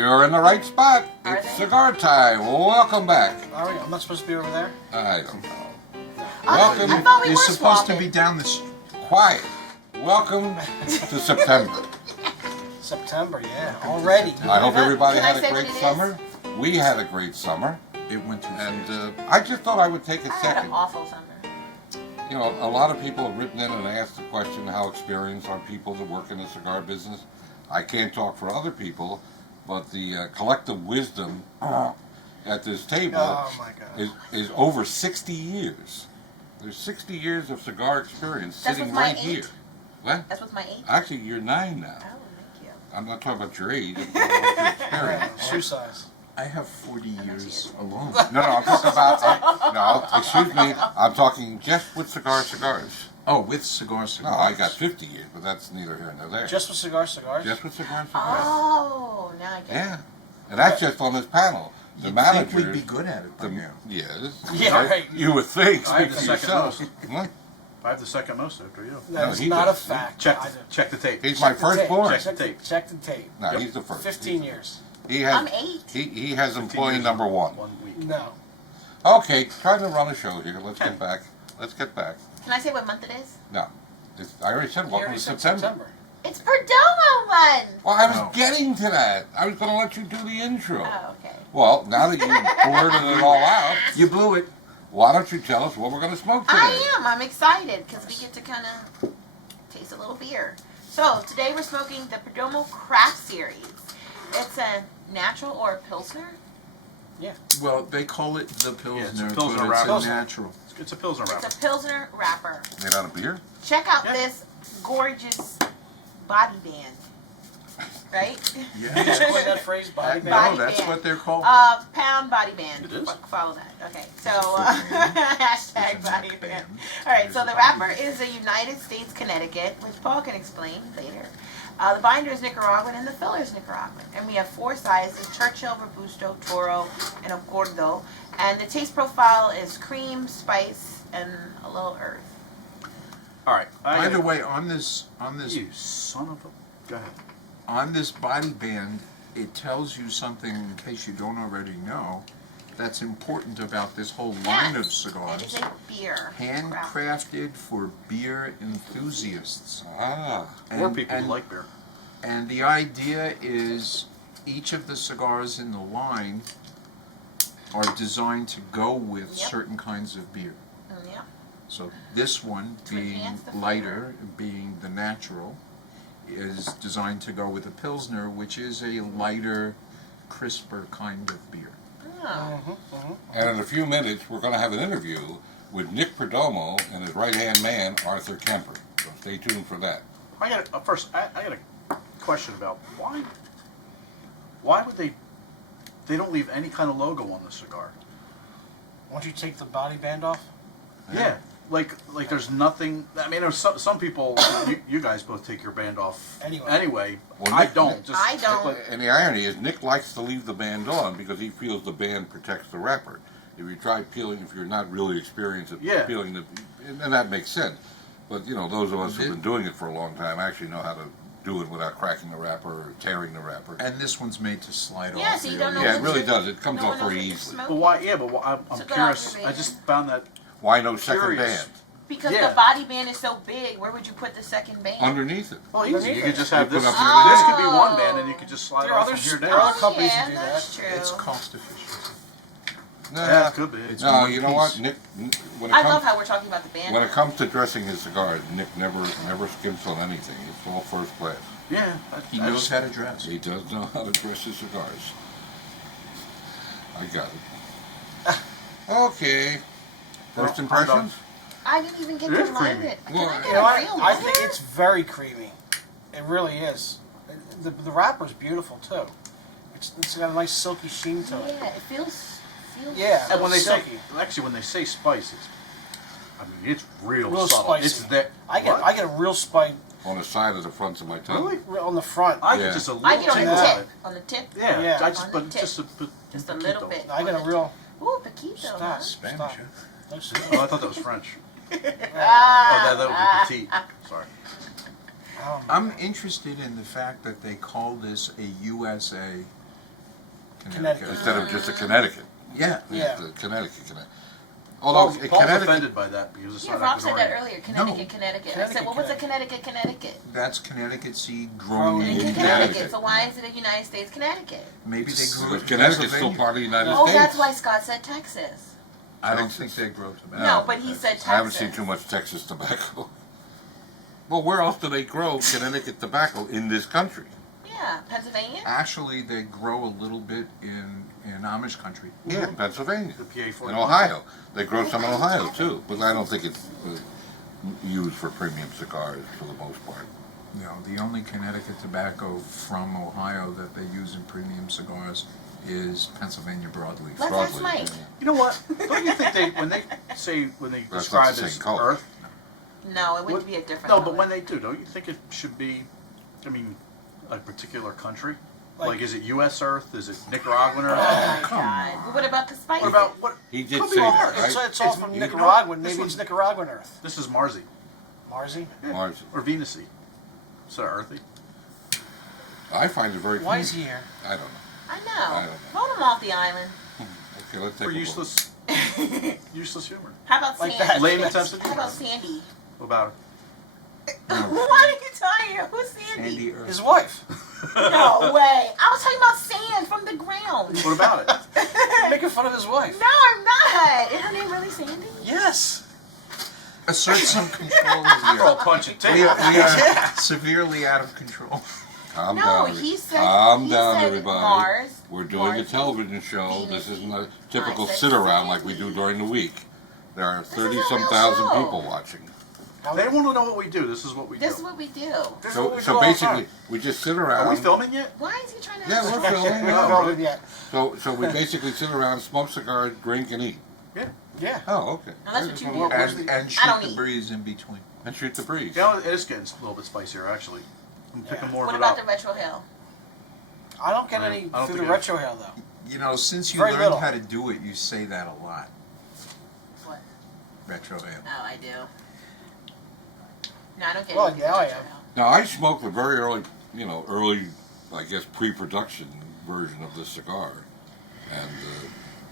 You're in the right spot. It's cigar time. Welcome back. All right, I'm not supposed to be over there? I don't know. Welcome. I thought we You're were supposed swapping. to be down the street. Quiet. Welcome to September. September, yeah, already. I hope everybody Can I had a say great what it summer. We had a great summer. It went too And fast. I just thought I would take a I had second. an awful summer. You know, a lot of people have written in and asked the question, how experienced are people that work in the cigar business? I can't talk for other people, but the collective wisdom at this table Oh my God. is over 60 years. There's 60 years of cigar experience That's sitting with my right here. age? What? That's with my age. Actually, you're 9 now. Oh, thank you. I'm not talking about your age, I'm talking about your experience. Shoe size. I have 40 years alone. No, I'm talking about, no, excuse me, I'm talking just with cigars. Oh, with cigars. No, I got 50 years, but that's neither here nor there. Just with cigars? Just with cigars. Oh, now I get it. Yeah. And that's just on this panel. The You'd managers. think we'd be good at it by now. Yes. Yeah, right. You would think. I have Speak the for second yourself. What? I have the second most after you. That's he not does. a fact. Check I the, do. check the tape. He's my Check the tape. firstborn. Check the tape. Check the tape. No, he's the first. 15 years. He has, I'm 8. He has 15 employee years number and 1. 1 week. No. Okay, trying to run a show here. Let's get back. Let's get back. Can I say what month it is? No. I already said You welcome already to said September. It's Perdomo month. Well, I was No. getting to that. I was going to let you do the intro. Oh, okay. Well, now that you blurted it all out, You blew it. why don't you tell us what we're going to smoke today? I am. I'm excited because we get to kind of taste a little beer. So today we're smoking the Perdomo Craft Series. It's a natural or a Pilsner. Well, they call it the Yeah, it's a Pilsner, Pilsner but it's wrapper. a natural. It's a Pilsner wrapper. It's a Pilsner wrapper. Made out of beer? Check out Yeah. this gorgeous body band. Right? Yeah. Just coin that phrase, body No, bag. Body that's band. what they're called. Pound body band. It is? Follow that. Okay. So, hashtag body band. All right. So the wrapper is a United States, Connecticut, which Paul can explain later. The binder is Nicaraguan and the filler is Nicaraguan. And we have 4 sizes: Churchill, Robusto, Toro, and Acordo. And the taste profile is cream, spice, and a little earth. All right. By the way, on this You son of a... Go ahead. on this body band, it tells you something in case you don't already know. That's important about this whole line of It is cigars. a beer. Handcrafted for beer enthusiasts. Ah. Or And- people and- who like beer. And the idea is each of the cigars in the line are designed to go with Yep. certain kinds of beer. Yeah. So this one, To being enhance the lighter, being the natural, is designed to go with a Pilsner, which is a lighter, crisper kind of beer. Oh. And in a few minutes, we're going to have an interview with Nick Perdomo and his right-hand man, Arthur Kemper. So stay tuned for that. I got first. I got a question about why would they don't leave any kind of logo on the cigar? Once you take the body band off, Yeah. Like there's nothing. I mean, there's some people. you guys both take your band off Anyway. Well, I Nick- don't. Just, I don't. like- And the irony is, Nick likes to leave the band on because he feels the band protects the wrapper. If you try peeling, if you're not really experienced at Yeah. peeling the, and that makes sense. But you know, those of us who've been doing it for a long time actually know how to do it without cracking the wrapper or tearing the wrapper. And this one's made to slide Yeah, off. so you really don't know Yeah, it what really does. It comes No off one knows very what you're easily. smoking. But why? Yeah, but I'm It's a good curious. I observation. just found that Why no second Curious. band Because Yeah. the body band is so big, where would you put the second band? underneath it? well, easy. You could just have You this. put This up your- could be one band, and you could just slide There are off other from here there are down. other companies yeah, who do that's that. true. It's cost efficient. Yeah, it could be. It's No, one you know what, piece. Nick? When it I comes love how we're talking about the band. when it comes to dressing his cigars, Nick never skimps on anything. It's all first class. Yeah, He knows how to dress. He does know how to dress his cigars. I got it. Okay. First I'm impressions? I didn't even get It to is light creamy. it. Can Well, I get You know a what? real I think lighter? it's very creamy. It really is. The wrapper's beautiful too. It's got a nice silky sheen to it. Yeah, it feels Yeah. so And when they say, silky. actually, when they say spice, I mean, it's real subtle. spicy. It's that. I get a real spike On the side of the fronts of my tongue. Really? on the front. I Yeah. get just a little I get on the tingle of tip. it. On the tip. Yeah, Yeah. I just, On the but tip. just Just a poquito. little bit. I get a real. Ooh, Paquito, Stop. huh? Spanish, Stop. huh? No, Oh, I thought that was French. Oh, Ah, that would be petite. Sorry. Oh, I'm interested in the fact that they call this a USA Connecticut. instead of just a Connecticut. Yeah. Yeah. The Connecticut. Although Paul's Connecticut, offended by that because it's Yeah, not Rob said that Ecuadorian. earlier. Connecticut, Connecticut. I said, well, what's a Connecticut, Connecticut? That's Connecticut seed Grown grown in in In Connecticut. Connecticut. So why is it a United States Connecticut? Maybe they grew it in Connecticut's still Pennsylvania. part of the United Oh, States. that's why Scott said Texas. I don't think they grow tobacco. No, but he said I haven't seen Texas. too much Texas tobacco. Well, where else do they grow Connecticut tobacco in this country? Yeah, Pennsylvania. Actually, they grow a little bit in Amish country. Yeah, in Pennsylvania. The PA In 41. Ohio. They grow some in Ohio, too. But I don't think it's used for premium cigars for the most part. No, the only Connecticut tobacco from Ohio that they use in premium cigars is Pennsylvania broadleaf. Let's ask Broadleaf, Mike. yeah. You know what? Don't you think when they That's describe not the as same color. Earth? No, it would What- be a different. No, but color. when they do, don't you think it should be? I mean, a particular country. Like, is it U.S. Earth? Is it Nicaraguan Earth? Oh my come God! on. But what about the spices? What about what? He did Could say be all that, Earth. right? It's all from Nicaraguan. Maybe it's Nicaraguan Earth. This is Marzi Marzi? Mars. or Venusy. Is that earthy? I find it very Why is confusing. he here? I don't know. I I know. don't know. Vote him off the island. Okay, let's take For a look. useless, useless humor. How about Like Sandy? that. Lame attempts at How about humor. Sandy? What about What are you talking about? Who's Sandy? Sandy Earth. His wife. No way. I was talking about sand from the ground. her? What about it? Making fun of his wife. No, I'm not. Is her name really Sandy? Yes. Assert some control We're all here. punching We tape. are severely out of control. Calm No, down. he said. Calm he down, said everybody. Mars. We're doing a Mars, television show. This Venus, isn't a typical I said sit around like we do Sandy. during the week. There are is a 30-some real thousand show. people watching. They want to know what we do. This is what we This is do. what we do. This is what So, we do so all the basically, time. we just sit Are we around. filming yet? Why is he trying to? Yeah, we're We filming. haven't Oh, filmed really? it yet. So we basically sit around, smoke cigars, drink, and eat. Yeah. Oh, okay. Now, that's what you do. Where's And the- and I shoot don't the eat. breeze in between. And shoot the breeze. You know, it is getting a little bit spicier, actually. I'm picking Yeah. more What of it about up. the retro hill? I don't get I any don't through the think I- retro hail though. You know, since you Very learned little. how to do it, you say that a lot. What? Retro ale. Oh, I do. No, I don't get Well, anything now from I retro am. hill. Now, I smoked the very early, I guess, pre-production version of this cigar. And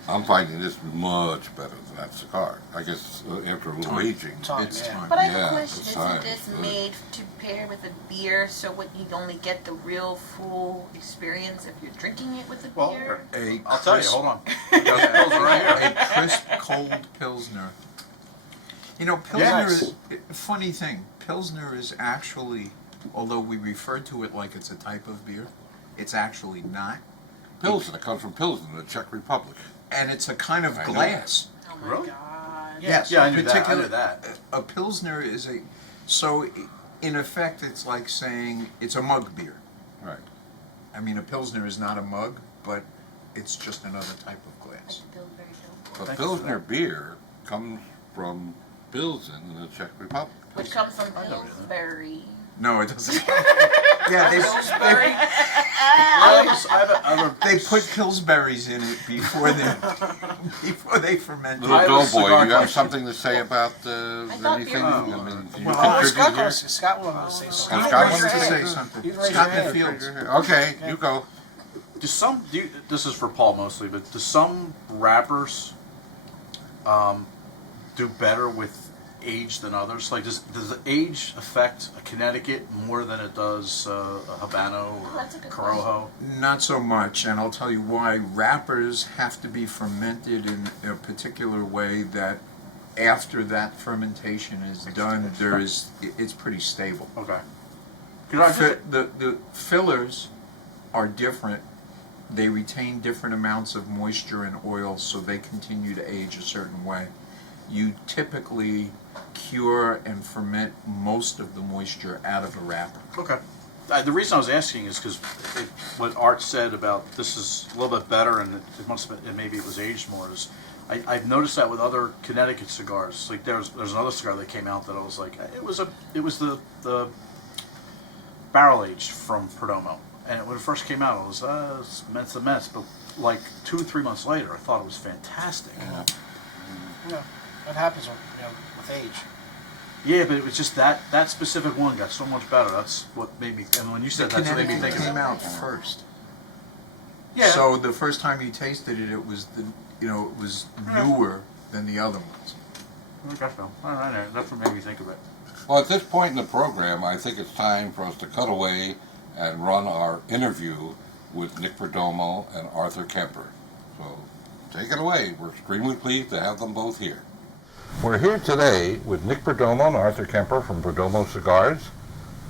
I'm finding this much better than that cigar. I guess after a little Time. aging. Time, It's yeah. time. But I have Yeah, a question. it's Isn't fine. this It's good. made to pair with a beer, so what you only get the real full experience if you're drinking it with a Well, beer? I'll tell you. Hold on. I got the pills right here. A crisp, cold Pilsner. You know, Pilsner Yes. is, funny thing, Pilsner is actually, although we refer to it like it's a type of beer, it's actually not. Pilsen. It comes from Pilsen, the Czech Republic. And it's a kind of I know. glass. Oh my Really? god. Yes, Yeah, I knew that. I particular- knew that. A Pilsner is a, so in effect it's like saying it's a mug beer. Right. I mean, a Pilsner is not a mug, but it's just another type of glass. Like the Pillsbury Hill. But Thank you for Pilsner that. beer comes from Pilsen in the Czech Republic. Which comes from I know that. Pillsbury. No, it doesn't. Yeah, Pillsbury. I have a they put Pillsburies in it before they fermented. Little I have a Doughboy, cigar do you have question. something to say about thought anything? beer- I mean, can you Well, Scott, contribute here? Scott wanted to say something. Scott Scott wants wanted to to say say You something. can raise Scott your hand. Fields. Okay, you go. this is for Paul mostly, but do some rappers do better with age than others? Like, does the age affect a Connecticut more than it does a Habano or That's a good Corojo? Not so much, and I'll tell you why. Wrappers have to be fermented in a particular way that after that fermentation is done, it's pretty stable. Okay. 'Cause I just- The fillers are different. They retain different amounts of moisture and oil, so they continue to age a certain way. You typically cure and ferment most of the moisture out of a wrapper. Okay. The reason I was asking is because what Art said about this is a little bit better, and it must have been, and maybe it was aged more. Is I've noticed that with other Connecticut cigars. Like there's another cigar that came out that I was like, it was the barrel aged from Perdomo, and when it first came out, it was it's a mess. But like 2 or 3 months later, I thought it was fantastic. Yeah, that happens with age. Yeah, but it was just that specific one got so much better. That's what made me. And when you said that, it made me Connecticut think of came it. out first. Yeah. So the first time you tasted it, it was it was newer than the other ones. I guess so. All right, that's what made me think of it. Well, at this point in the program, I think it's time for us to cut away and run our interview with Nick Perdomo and Arthur Kemper. So, take it away. We're extremely pleased to have them both here. We're here today with Nick Perdomo and Arthur Kemper from Perdomo Cigars.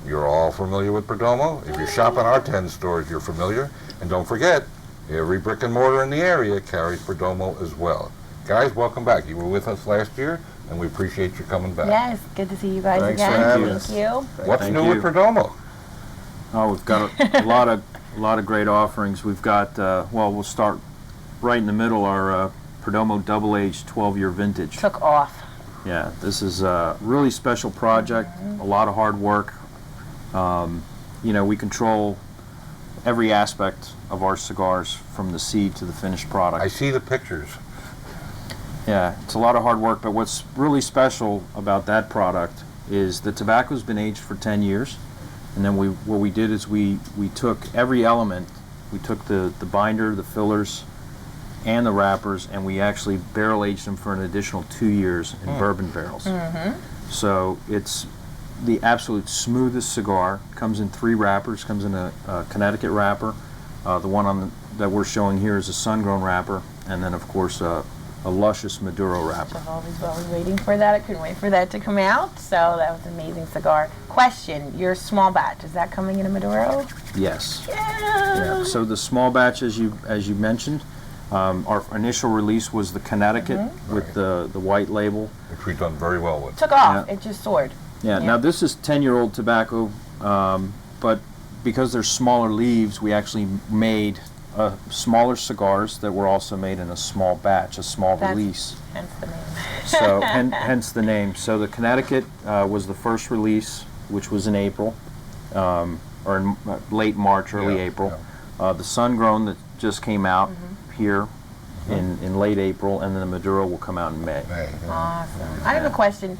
You're all familiar with Perdomo. If you shop in our 10 stores, you're familiar. And don't forget, every brick and mortar in the area carries Perdomo as well. Guys, welcome back. You were with us last year, and we appreciate you coming back. Yes, good to see you guys Thanks again. for having Thank us. you. What's Thank new you. with Perdomo? Oh, we've got a lot of great offerings. We've got we'll start right in the middle. Our Perdomo Double Aged 12-year Vintage. Took off. Yeah, this is a really special project. A lot of hard work. We control every aspect of our cigars from the seed to the finished product. I see the pictures. Yeah, it's a lot of hard work, but what's really special about that product is the tobacco's been aged for 10 years, and then what we did is we took every element. We took the binder, the fillers, and the wrappers, and we actually barrel aged them for an additional 2 years in bourbon barrels. So it's the absolute smoothest cigar. Comes in 3 wrappers. Comes in a Connecticut wrapper. The one that we're showing here is a sun-grown wrapper, and then of course a luscious Maduro wrapper. I've always waiting for that. I couldn't wait for that to come out. So that was an amazing cigar. Question, your small batch, is that coming in a Maduro? Yes. Yeah. Yeah. So the small batch, as you mentioned, our initial release was the Connecticut with the white label. Which we've done very well with. Took off. Yeah. It just soared. Yeah. Yeah. Now this is 10-year-old tobacco, but because there's smaller leaves, we actually made smaller cigars that were also made in a small batch, a small release. Hence the name. So hence the name. So the Connecticut was the first release, which was in April, or in late March, early Yeah, April. The sun-grown that just came out here in late April, and then the Maduro will come out in May. Awesome. I have a question.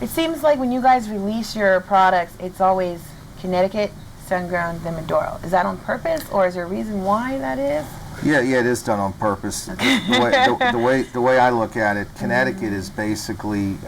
It seems like when you guys release your products, it's always Connecticut, sun-grown, then Maduro. Is that on purpose, or is there a reason why that is? Yeah, it is done on purpose. The way I look at it, Connecticut is basically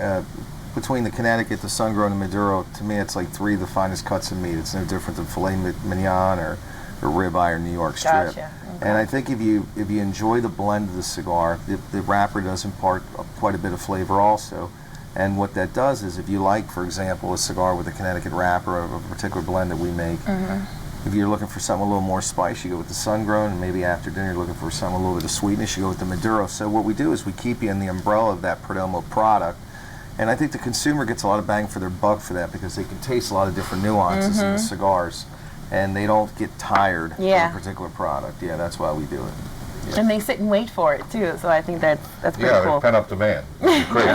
between the Connecticut, the sun-grown, and Maduro. To me, it's like 3 of the finest cuts of meat. It's no different than filet mignon or ribeye or New York strip. Gotcha. And I think if you enjoy the blend of the cigar, the wrapper does impart quite a bit of flavor also. And what that does is, if you like, for example, a cigar with a Connecticut wrapper of a particular blend that we make, if you're looking for something a little more spice, you go with the sun-grown, and maybe after dinner you're looking for something a little bit of sweetness, you go with the Maduro. So what we do is we keep you in the umbrella of that Perdomo product. And I think the consumer gets a lot of bang for their buck for that, because they can taste a lot of different nuances in the cigars, and they don't get tired of a particular product. Yeah, that's why we do it. Yeah. And they sit and wait for it too, so I think that's pretty Yeah, cool. there's pent-up demand. It's great.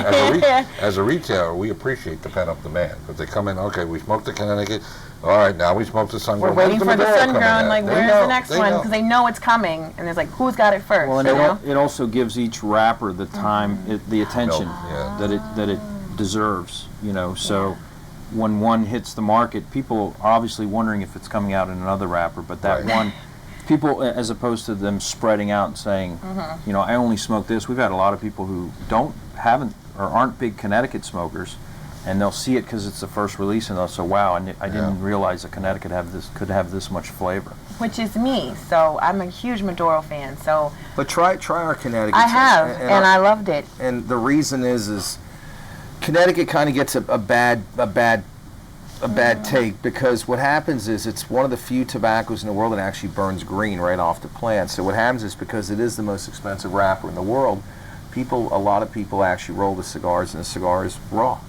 As a retailer, we appreciate the pent-up demand, because they come in, okay, we smoked the Connecticut, all right, now we smoked the sun-grown. We're waiting for the Maduro coming sun-grown, in? like, They where's know, the next they one? know. Because they know it's coming, and it's like, who's got it first? Well, and you know? it also gives each wrapper the time, the attention Yeah. that it deserves. So when one hits the market, people are obviously wondering if it's coming out in another wrapper, but that Right. one, people, as opposed to them spreading out and saying, I only smoke this. We've had a lot of people who haven't or aren't big Connecticut smokers, and they'll see it because it's the first release, and they'll say, wow, I didn't realize that Connecticut could have this much flavor. Which is me, so I'm a huge Maduro fan, so But try our Connecticut. I have, and I loved it. And the reason is Connecticut kind of gets a bad take, because what happens is it's one of the few tobaccos in the world that actually burns green right off the plant. So what happens is, because it is the most expensive wrapper in the world, a lot of people actually roll the cigars, and the cigar is raw.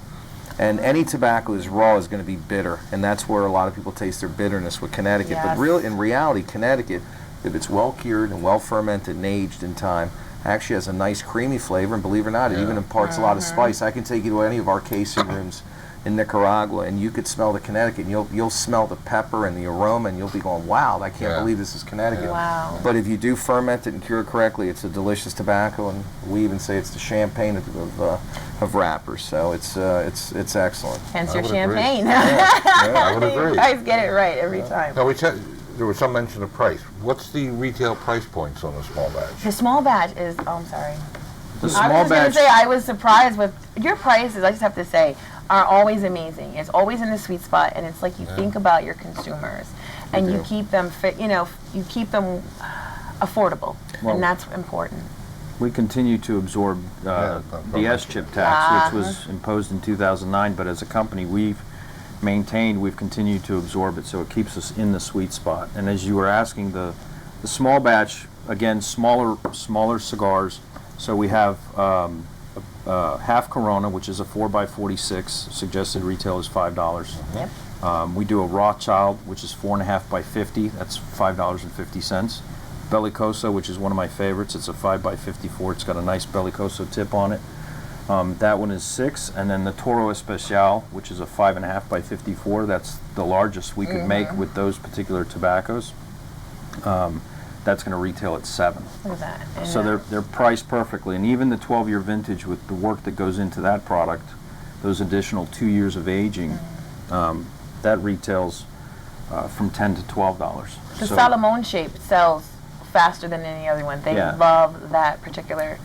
And any tobacco is raw is going to be bitter, and that's where a lot of people taste their bitterness with Connecticut. Yes. But in reality, Connecticut, if it's well cured and well fermented and aged in time, actually has a nice creamy flavor, and believe it or not, it even imparts a lot of spice. I can take you to any of our casing rooms in Nicaragua, and you could smell the Connecticut, and you'll smell the pepper and the aroma, and you'll be going, wow, I can't believe this is Connecticut. Wow. But if you do ferment it and cure it correctly, it's a delicious tobacco, and we even say it's the champagne of wrappers. So it's excellent. Hence I your would agree. champagne. I would You agree. guys get it right every time. Now, there was some mention of price. What's the retail price points on a small batch? The small batch is, oh, I'm sorry. The I small was just going batch, to say, I was surprised with your prices, I just have to say, are always amazing. It's always in the sweet spot, and it's like you think about your consumers, and you keep them fit, you keep them affordable, Well, and that's important. we continue to absorb Yeah, the S-chip tax, which was imposed in 2009, but as a company, we've continued to absorb it, so it keeps us in the sweet spot. And as you were asking, the small batch, again, smaller cigars. So we have half Corona, which is a 4x46. Suggested retail is $5. Yep. We do a Rothschild, which is 4.5x50. That's $5.50. Bellicoso, which is one of my favorites. It's a 5x54. It's got a nice Bellicoso tip on it. That one is $6, and then the Toro Especial, which is a 5.5x54. That's the largest we could make with those particular tobaccos. That's going to retail at $7. Look at that. And, So they're priced perfectly, and even the 12-year vintage with the work that goes into that product, those additional 2 years of aging, that retails from $10 to $12. the So- Salomon shape sells faster than any other one. They Yeah. love that particular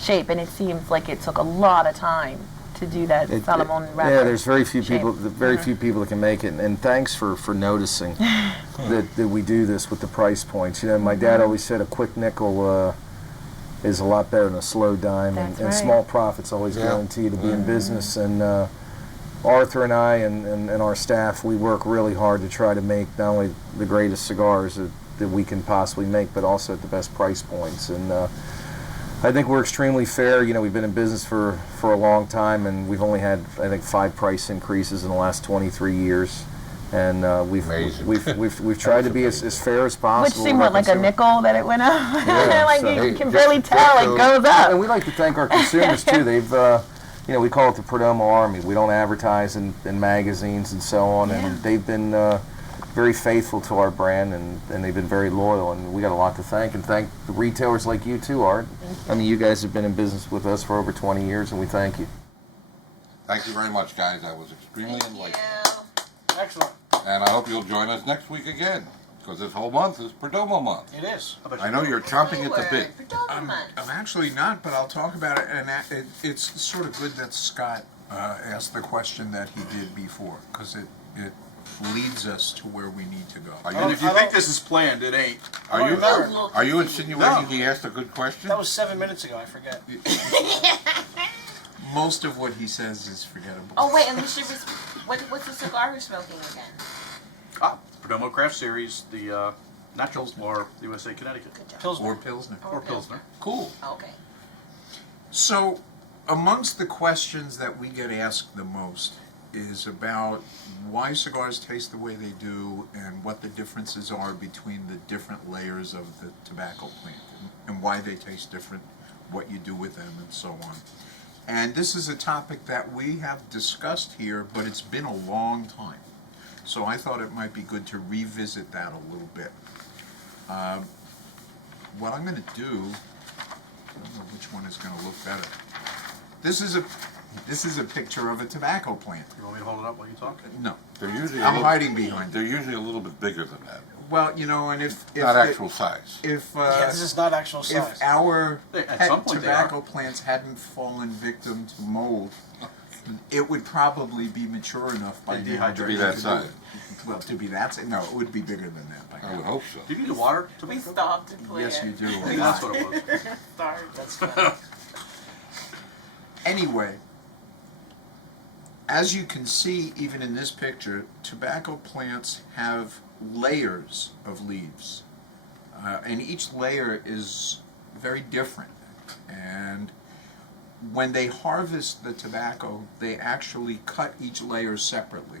shape, and it seems like it took a lot of time to do that Salomon wrapper. Yeah, there's very few shape. people, few people that can make it, and thanks for noticing that we do this with the price points. My dad always said a quick nickel is a lot better than a slow dime, That's and right. small profits always guarantee to be in business. And Arthur and I and our staff, we work really hard to try to make not only the greatest cigars that we can possibly make, but also at the best price points. And I think we're extremely fair. We've been in business for a long time, and we've only had, I think, 5 price increases in the last 23 years. And Amazing. we've tried to be as fair as Which possible. seemed with our like a consumer- nickel that it went up. Yeah, like so- you Hey, can just- barely tell it goes up. And we like to thank our consumers too. They've, we call it the Perdomo Army. We don't advertise in magazines and so on, and they've been very faithful to our brand, and they've been very loyal, and we got a lot to thank, and thank the retailers like you too, Art. I mean, you guys have been in business with us for over 20 years, and we thank you. Thank you very much, guys. That was extremely enlightening. Excellent. And I hope you'll join us next week again, because this whole month is Perdomo month. It is. I know you're chomping at the bit. I'm actually not, but I'll talk about it, and it's sort of good that Scott asked the question that he did before, because it leads us to where we need to go. And if you think this is planned, it ain't. Are you insinuating he asked a good question? That was 7 minutes ago. I forget. Most of what he says is forgettable. Oh wait, and we should. What's the cigar we're smoking again? Perdomo Craft Series, the natural or USA Connecticut. Good job. Pilsner. Or Pilsner. Or Pilsner. Cool. Okay. So, amongst the questions that we get asked the most is about why cigars taste the way they do and what the differences are between the different layers of the tobacco plant and why they taste different, what you do with them, and so on. And this is a topic that we have discussed here, but it's been a long time. So I thought it might be good to revisit that a little bit. What I'm going to do, I don't know which one is going to look better. This is a picture of a tobacco plant. You want me to hold it up while you talk? No, They're usually I'm hiding behind They're usually a little bit bigger than that. Well, and if Not actual size. if Yeah, this is not actual size. if our At pet some point they tobacco are. plants hadn't fallen victim to mold, it would probably be mature enough by They'd now dehydrate. To be that do size. it. Well, to be that size, no, it would be bigger than that by I now. would hope so. Do you need the water? We stopped and played. Yes, you do. I a think that's lot. what it was. Sorry. That's fine. Anyway, as you can see, even in this picture, tobacco plants have layers of leaves. And each layer is very different. And when they harvest the tobacco, they actually cut each layer separately.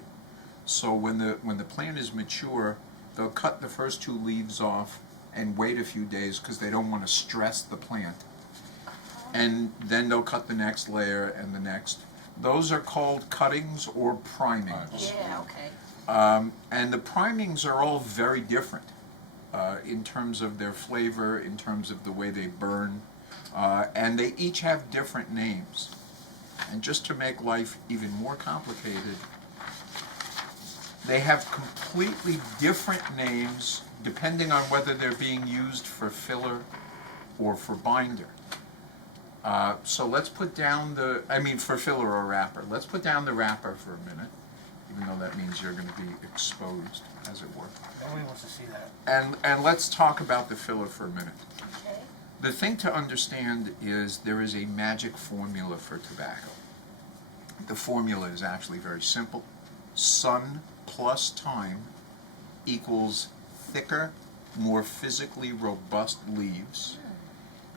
So when the plant is mature, they'll cut the first 2 leaves off and wait a few days because they don't want to stress the plant. And then they'll cut the next layer and the next. Those are called cuttings or primings. Yeah. Okay. And the primings are all very different in terms of their flavor, in terms of the way they burn, and they each have different names. And just to make life even more complicated, they have completely different names depending on whether they're being used for filler or for binder. So let's put down for filler or wrapper. Let's put down the wrapper for a minute, even though that means you're going to be exposed, as it were. Nobody wants to see that. And let's talk about the filler for a minute. Okay. The thing to understand is there is a magic formula for tobacco. The formula is actually very simple. Sun plus time equals thicker, more physically robust leaves,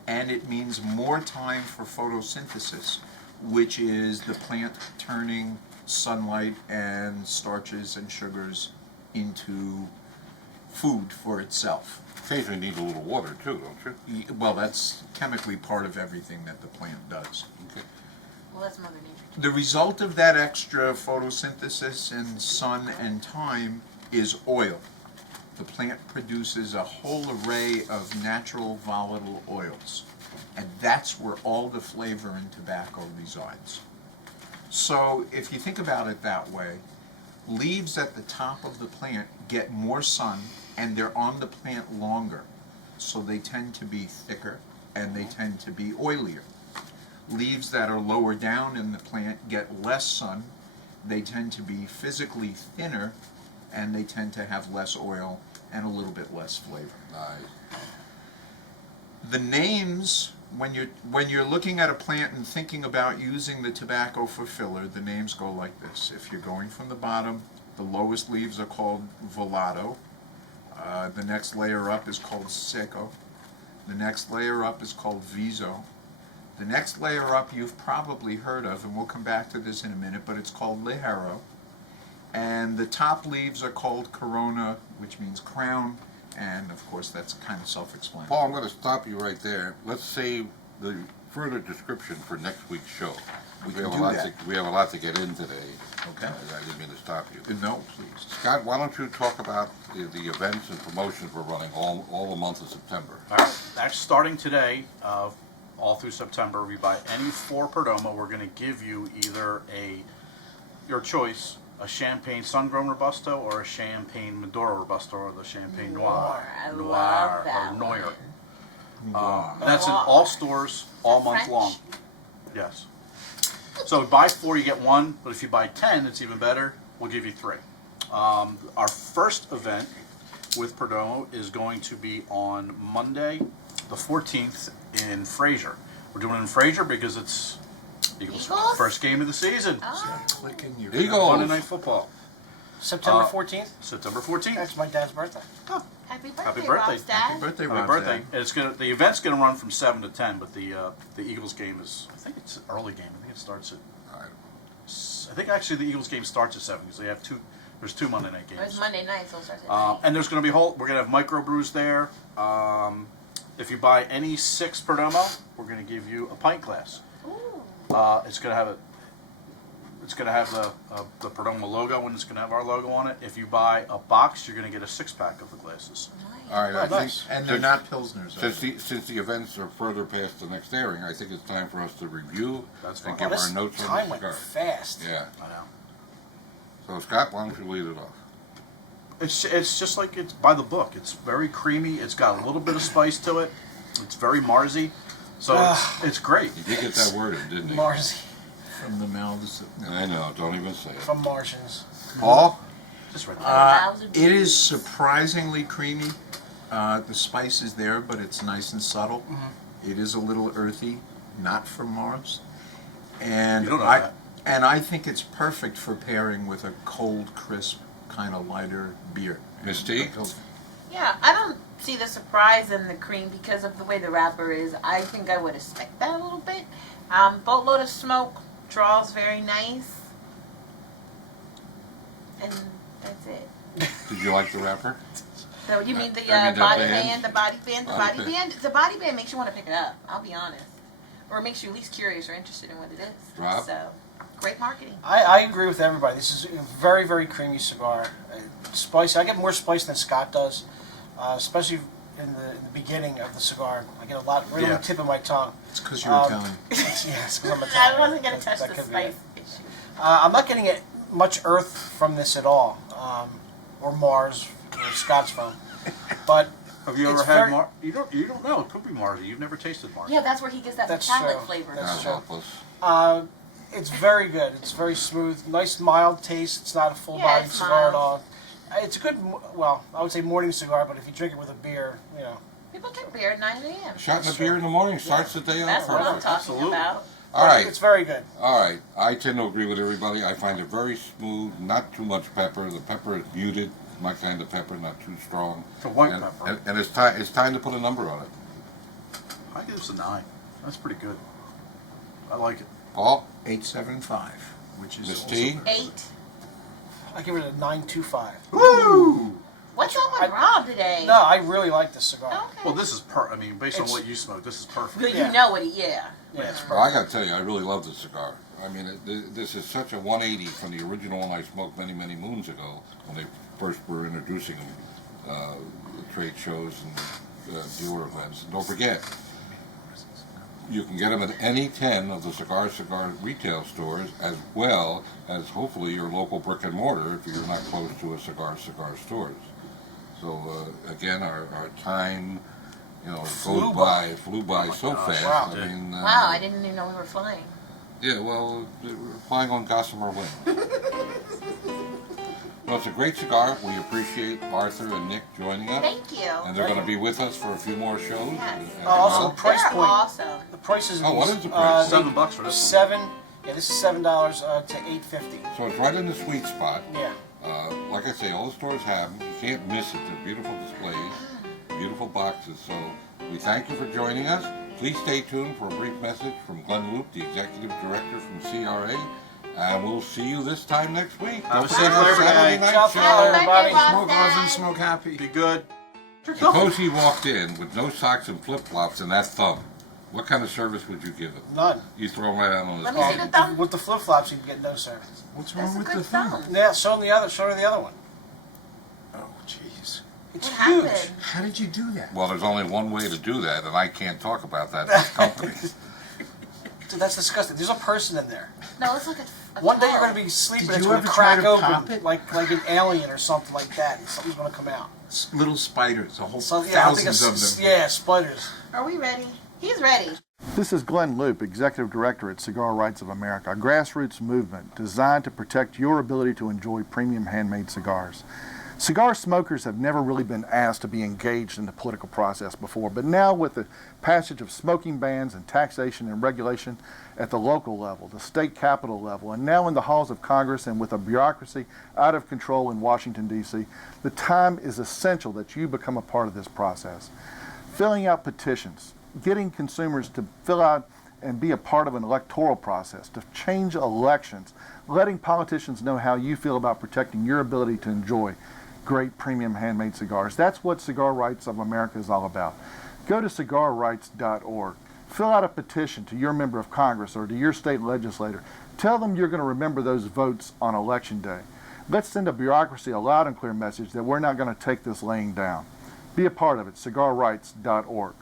and it means more time for photosynthesis, which is the plant turning sunlight and starches and sugars into food for itself. Occasionally need a little water too, don't you? Well, that's chemically part of everything that the plant does. Okay. Well, that's Mother Nature. The result of that extra photosynthesis and sun and time is oil. The plant produces a whole array of natural volatile oils, and that's where all the flavor in tobacco resides. So if you think about it that way, leaves at the top of the plant get more sun and they're on the plant longer, so they tend to be thicker and they tend to be oilier. Leaves that are lower down in the plant get less sun, they tend to be physically thinner, and they tend to have less oil and a little bit less flavor. Nice. The names, when you're looking at a plant and thinking about using the tobacco for filler, the names go like this. If you're going from the bottom, the lowest leaves are called volado. The next layer up is called seco. The next layer up is called viso. The next layer up you've probably heard of, and we'll come back to this in a minute, but it's called ligero. And the top leaves are called corona, which means crown, and of course that's kind of self-explanatory. Paul, I'm going to stop you right there. Let's save the further description for next week's show. We have can a do lot that. we have a lot to get in today. Okay. I didn't mean to stop you. No, please. Scott, why don't you talk about the events and promotions we're running all the month of September? All right, that's starting today, all through September. We buy any 4 Perdomo, we're going to give you either your choice, a Champagne Sun-Grown Robusto or a Champagne Maduro Robusto or the Champagne Noir. I love that Or Noir. Wow. And that's in all stores all month French? long. Yes. So buy 4, you get 1, but if you buy 10, it's even better. We'll give you 3. Our first event with Perdomo is going to be on Monday, the 14th in Fraser. We're doing it in Fraser because it's Eagles' Eagles? first game of the season. Oh. Clicking your Eagles. Monday Night Football, September Uh, 14th? September 14th. That's my dad's birthday. Happy birthday, Happy birthday. Rob's dad. Happy birthday, Happy Rob's birthday! dad. And the event's gonna run from 7 to 10, but the Eagles game is, I think it's an early game. I think it starts at, I think actually the Eagles game starts at 7 because they have there's 2 Monday night It was games. Monday night, so it starts at 9. And there's gonna be we're gonna have microbrews there. If you buy any 6 Perdomo, we're gonna give you a pint glass. Ooh. It's gonna have the Perdomo logo, and it's gonna have our logo on it. If you buy a box, you're gonna get a 6-pack of the glasses. All right, I think nice. And they're not Pilsners. are they? since the events are further past the next airing, I think it's time for us to review That's and fine. give This our notes on time the went cigar. fast. Yeah. I know. So Scott, why don't you lead it off? It's just like it's by the book. It's very creamy. It's got a little bit of spice to it. It's very Marsy, so it's great. He did get that word in, didn't he? Mars From the mouths of... I know. Don't even say it. from Martians. Paul. Just right there. It is surprisingly creamy. The spice is there, but it's nice and subtle. It is a little earthy, not from Mars. And You don't know that. And I think it's perfect for pairing with a cold, crisp, kind of lighter beer. Mystique? Yeah, I don't see the surprise in the cream because of the way the wrapper is. I think I would expect that a little bit. Boatload of smoke, draws very nice. And that's it. Did you like the wrapper? So you mean the I mean the body band? band, the body band, the Body body band? The body band makes you want to pick it up, I'll be honest. Or it makes you at least curious or interested in what it is. Rob? So, great marketing. I agree with everybody. This is a very, very creamy cigar. Spicy. I get more spice than Scott does, especially in the beginning of the cigar. I get a lot right on Yeah. the tip of my tongue. It's because you're Um, Italian. Yes, because I'm I Italian. wasn't going to touch That the could be spice it. issue. I'm not getting much earth from this at all, or Mars, where Scott's from. But Have you It's ever very- had You don't know. It could be Marzi. You've never tasted Marzi. Yeah, that's where he gets that That's metallic true. flavor. That's God true. help us. it's very good. It's very smooth, nice mild taste. It's not a full-bodied it's cigar at mild. all. It's a good, well, I would say morning cigar, but if you drink it with a beer, you know. People drink beer at 9 a.m. Shot in a beer in the morning starts the day off That's what I'm perfect. talking Absolutely. about. All right. It's very good. All right, I tend to agree with everybody. I find it very smooth, not too much pepper. The pepper is muted, my kind of pepper, not too strong. It's a white And, pepper. and it's time to put a number on it. I give this a 9. That's pretty good. I like it. Paul, 875, which is Miss also T? very- 8. I give it a 925. Woo! What's wrong with Rob today? No, I really like this cigar. Okay. Well, this is I mean, based on It's- what you smoke, this is perfect. But Yeah. you know what he, yeah. Yeah, it's well, I perfect. got to tell you, I really love this cigar. I mean, this is such a 180 from the original one I smoked many, many moons ago when they first were introducing them, at trade shows and dealer events. And don't forget, you can get them at any 10 of the cigar retail stores, as well as hopefully your local brick and mortar if you're not close to a cigar stores. So again, our time, Flew flew by my so gosh. fast. Wow. I mean, Wow, I didn't even know we were flying. yeah, well, we're flying on gossamer wings. Well, it's a great cigar. We appreciate Arthur and Nick joining us. Thank you. And they're going to be with us for a few more shows. Yes. as Also, well. price They're point. awesome. The price is Oh, what is the price? $7 for this one. Seven. Yeah, this is $7 to $8.50. So it's right in the sweet spot. Yeah. Like I say, all the stores have them. You can't miss it. They're beautiful displays, beautiful boxes. So we thank you for joining us. Please stay tuned for a brief message from Glenn Loop, the Executive Director from CRA. And we'll see you this time next week. Have a Don't safe forget our Labor Saturday Day. night Ciao, show. ciao, everybody. Smoke often, smoke happy. Be good. Suppose he walked in with no socks and flip-flops and that thumb. What kind of service would you give him? None. You throw him right out on his Let me see bum. the thumb. With the flip flops, you can get no service. What's That's wrong a with good the thumb? thumb. Yeah, show her the other one. Oh, jeez. It's What huge. happened? How did you do that? Well, there's only one way to do that, and I can't talk about that in this company. Dude, that's disgusting. There's a person in there. No, it's like a One day you're toe. going to be sleeping, Did it's you going to ever try crack to pop open it? like an alien or something like that, and something's going to come out. Little spiders, a whole So, yeah, I think thousands of them. Yeah, spiders. Are we ready? He's ready. This is Glenn Loop, Executive Director at Cigar Rights of America, a grassroots movement designed to protect your ability to enjoy premium handmade cigars. Cigar smokers have never really been asked to be engaged in the political process before, but now with the passage of smoking bans and taxation and regulation at the local level, the state capitol level, and now in the halls of Congress and with a bureaucracy out of control in Washington, D.C., the time is essential that you become a part of this process. Filling out petitions, getting consumers to fill out and be a part of an electoral process, to change elections, letting politicians know how you feel about protecting your ability to enjoy great premium handmade cigars. That's what Cigar Rights of America is all about. Go to cigarrights.org. Fill out a petition to your member of Congress or to your state legislator. Tell them you're going to remember those votes on Election Day. Let's send a bureaucracy a loud and clear message that we're not going to take this laying down. Be a part of it, cigarrights.org.